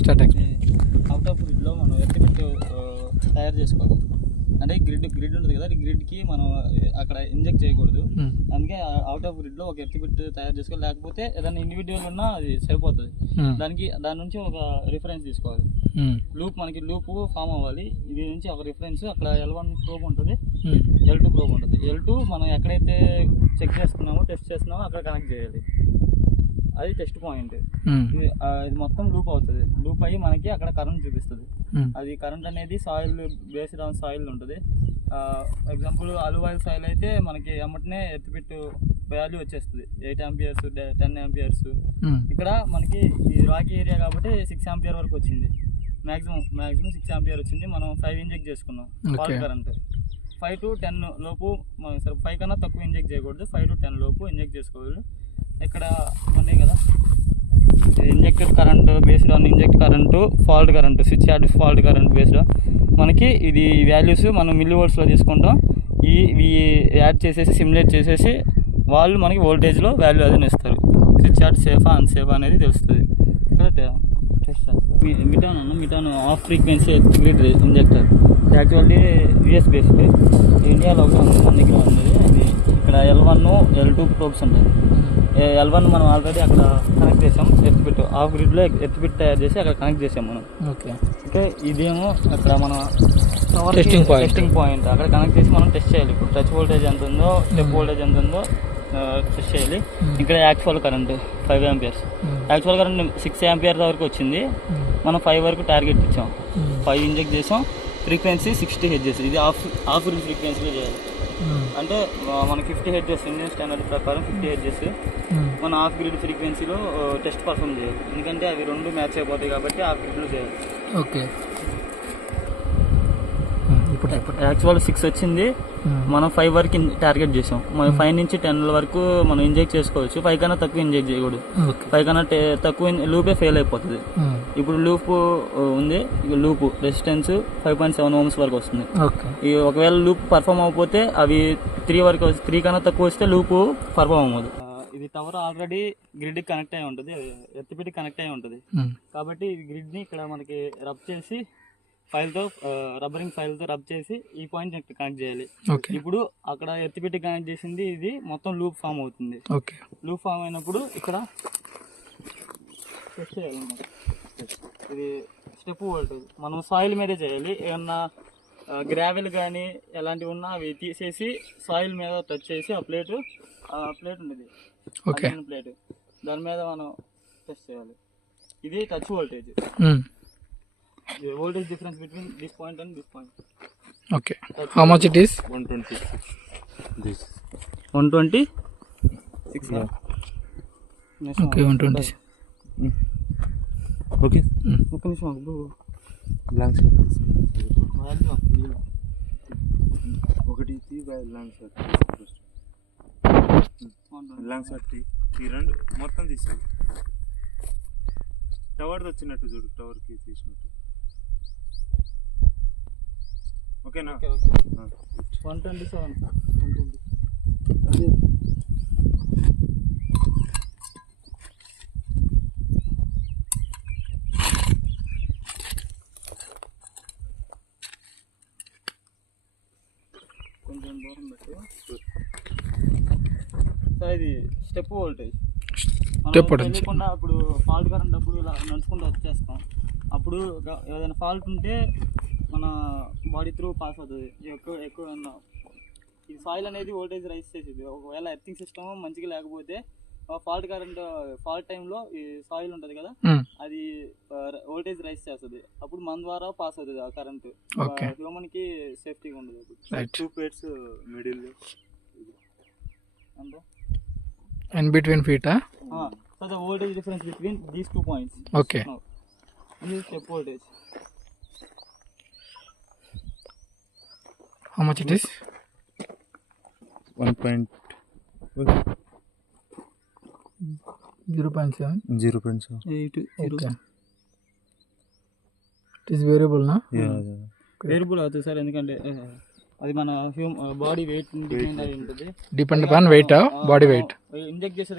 Start. Out of గ్రిడ్లో మనం ఎర్తిబిట్ తయారు చేసుకోవాలి. అంటే గ్రిడ్ ఉంటుంది కదా, గ్రిడ్కి మనం అక్కడ ఇంజెక్ట్ చేయకూడదు. అందుకే అవుట్ ఆఫ్ గ్రిడ్లో ఒక ఎర్తిబిట్ తయారు చేసుకోవాలి. లేకపోతే ఏదైనా ఇండివిజువల్ ఉన్నా అది సరిపోతుంది. దాని నుంచి ఒక రిఫరెన్స్ తీసుకోవాలి. మనకి లూప్ ఫామ్ అవ్వాలి. ఇది నుంచి ఒక రిఫరెన్స్ అక్కడ L1 ప్రోబ్ ఉంటుంది, L2 ప్రోబ్ ఉంటుంది. L2 మనం ఎక్కడైతే చెక్ చేస్తున్నామో టెస్ట్ చేస్తున్నామో అక్కడ కనెక్ట్ చేయాలి. అది టెస్ట్ పాయింట్. ఇది మొత్తం లూప్ అవుతుంది. లూప్ అయ్యి మనకి అక్కడ కరెంట్ చూపిస్తుంది. అది కరెంట్ అనేది సాయిల్ బేస్డ్ ఆన్ సాయిల్ ఉంటుంది. ఎగ్జాంపుల్ అలువాయిల్ సాయిల్ అయితే మనకి ఎమ్మటనే ఎర్తిబిట్ వాల్యూ వచ్చేస్తుంది, 8 amperes 10 amperes. ఇక్కడ మనకి ఈ రాకీ ఏరియా కాబట్టి 6 ampere వరకు వచ్చింది. మ్యాక్సిమం 6 ampere వచ్చింది. మనం 5 ఇంజెక్ట్ చేసుకున్నాం ఫాల్ట్ కరెంట్. 5 to 10 లోపు, 5 కన్నా తక్కువ ఇంజెక్ట్ చేయకూడదు. 5 to 10 లోపు ఇంజెక్ట్ చేసుకోవాలి. ఇక్కడ ఉన్నాయి కదా injected current based on inject current, fault current, switch yard fault current based మనకి ఇది వాల్యూస్ మనం మిల్లీ వోల్ట్స్లో తీసుకుంటాం. ఇవి యాడ్ చేసేసి సిమ్యులేట్ చేసేసి వాళ్ళు మనకి వోల్టేజ్లో వాల్యూ అదని ఇస్తారు. స్విచ్ యార్డ్ సేఫా అన్సేఫా అనేది తెలుస్తుంది. ఇక్కడ టెస్ట్ చేస్తారు. మిటాన్ of frequency grid injector actually US based. ఇండియాలో ఒక మన దగ్గర ఉంది. అది ఇక్కడ L1 L2 ప్రోబ్స్ ఉంటాయి. L1 మనం ఆల్రెడీ అక్కడ కనెక్ట్ చేసాం. ఎర్తిబిట్ ఆఫ్ గ్రిడ్లో ఎర్తిబిట్ తయారు చేసి అక్కడ కనెక్ట్ చేసాం మనం. ఓకే, ఇదేమో అక్కడ మన టెస్టింగ్ పాయింట్ అక్కడ కనెక్ట్ చేసి మనం టెస్ట్ చేయాలి. ఇప్పుడు టచ్ వోల్టేజ్ ఎంత ఉందో, స్టెప్ వోల్టేజ్ ఎంత ఉందో టెస్ట్ చేయాలి. ఇక్కడ actual current 5 amperes. Actual current 6 amperes వరకు వచ్చింది. మనం 5 వరకు టార్గెట్ ఇచ్చాం. 5 ఇంజెక్ట్ చేసాం. Frequency 60 Hz. ఇది ఆఫ్ గ్రిడ్ ఫ్రీక్వెన్సీలో చేయాలి. అంటే మన 50 Hz ఇండియన్ స్టాండర్డ్ ప్రకారం 50 Hz మన ఆఫ్ గ్రిడ్ ఫ్రీక్వెన్సీలో టెస్ట్ పర్ఫామ్ చేయాలి. ఎందుకంటే అవి రెండు మ్యాచ్ అయిపోతాయి కాబట్టి ఆఫ్ గ్రిడ్లో చేయాలి. ఓకే, ఇప్పుడు యాక్చువల్ 6 వచ్చింది. మనం 5 వరకు టార్గెట్ చేసాం. మనం 5 నుంచి 10 వరకు మనం ఇంజెక్ట్ చేసుకోవచ్చు. 5 కన్నా తక్కువ ఇంజెక్ట్ చేయకూడదు. 5 కన్నా తక్కువ లూపే ఫెయిల్ అయిపోతుంది. ఇప్పుడు లూప్ ఉంది. లూప్ రెసిస్టెన్స్ 5.7 ohms వరకు వస్తుంది. ఒకవేళ లూప్ పర్ఫామ్ అవ్వకపోతే అవి 3 కన్నా తక్కువ వస్తే లూప్ పర్ఫామ్ అవ్వదు. ఇది టవర్ ఆల్రెడీ గ్రిడ్ కనెక్ట్ అయి ఉంటుంది, ఎత్తిపెట్టి కనెక్ట్ అయి ఉంటుంది. కాబట్టి ఈ గ్రిడ్ని ఇక్కడ మనకి రబ్ చేసి రబ్బరింగ్ ఫైల్తో రబ్ చేసి ఈ పాయింట్ కనెక్ట్ చేయాలి. ఇప్పుడు అక్కడ ఎత్తిపెట్టి కనెక్ట్ చేసింది ఇది మొత్తం లూప్ ఫామ్ అవుతుంది. లూప్ ఫామ్ అయినప్పుడు ఇక్కడ టెస్ట్ చేయాలన్నమాట. ఇది స్టెప్ వోల్టేజ్ మనం సాయిల్ మీదే చేయాలి. ఏమన్నా గ్రావెల్ కానీ ఎలాంటివి ఉన్నా అవి తీసేసి సాయిల్ మీద టచ్ చేసి ఆ ప్లేట్ ఉండేది ప్లేట్ దాని మీద మనం టెస్ట్ చేయాలి. ఇది touch voltage. The voltage difference between this point and this point. Okay. How much it is? 126. This 126. Yeah. Okay, 126. Okay. Okay, నిమిషం ఆగు. Blank shot. ఒకటి తీ బ్లాంక్ షాట్. బ్లాంక్ షాట్ తీ రెండు మొత్తం తీసేయి. టవర్ వచ్చినట్టు చూడు, టవర్ కి తీసినట్టు. ఓకేనా? ఓకే. 127. కొంచెం దూరం పెట్టు. ఇది స్టెప్ వోల్టేజ్. తెలియకుండా అప్పుడు ఫాల్ట్ కరెంట్ అప్పుడు ఇలా నడుచుకుంటూ వచ్చేస్తాం. అప్పుడు ఏదైనా ఫాల్ట్ ఉంటే మన బాడీ త్రూ పాస్ అవుతుంది. ఎక్కువ ఈ సాయిల్ అనేది వోల్టేజ్ రైజ్ చేసేది. ఒకవేళ ఎర్తింగ్ సిస్టమ్ మంచిగా లేకపోతే ఫాల్ట్ టైంలో ఈ సాయిల్ ఉంటుంది కదా, అది వోల్టేజ్ రైజ్ చేస్తుంది. అప్పుడు మన ద్వారా పాస్ అవుతుంది ఆ కరెంట్. హ్యూమన్ కి సేఫ్టీగా ఉండదు. 2 plates మిడిల్ అంటే in between feet. So the voltage difference between these 2 points. Okay. Now, this is step voltage. How much it is? 1.0.7. 0.7. Okay. It is variable, na? Yeah. Variable అవుతుంది sir, ఎందుకంటే అది మన body weight depend అయి ఉంటుంది. Depend upon weight, body weight. Inject చేసే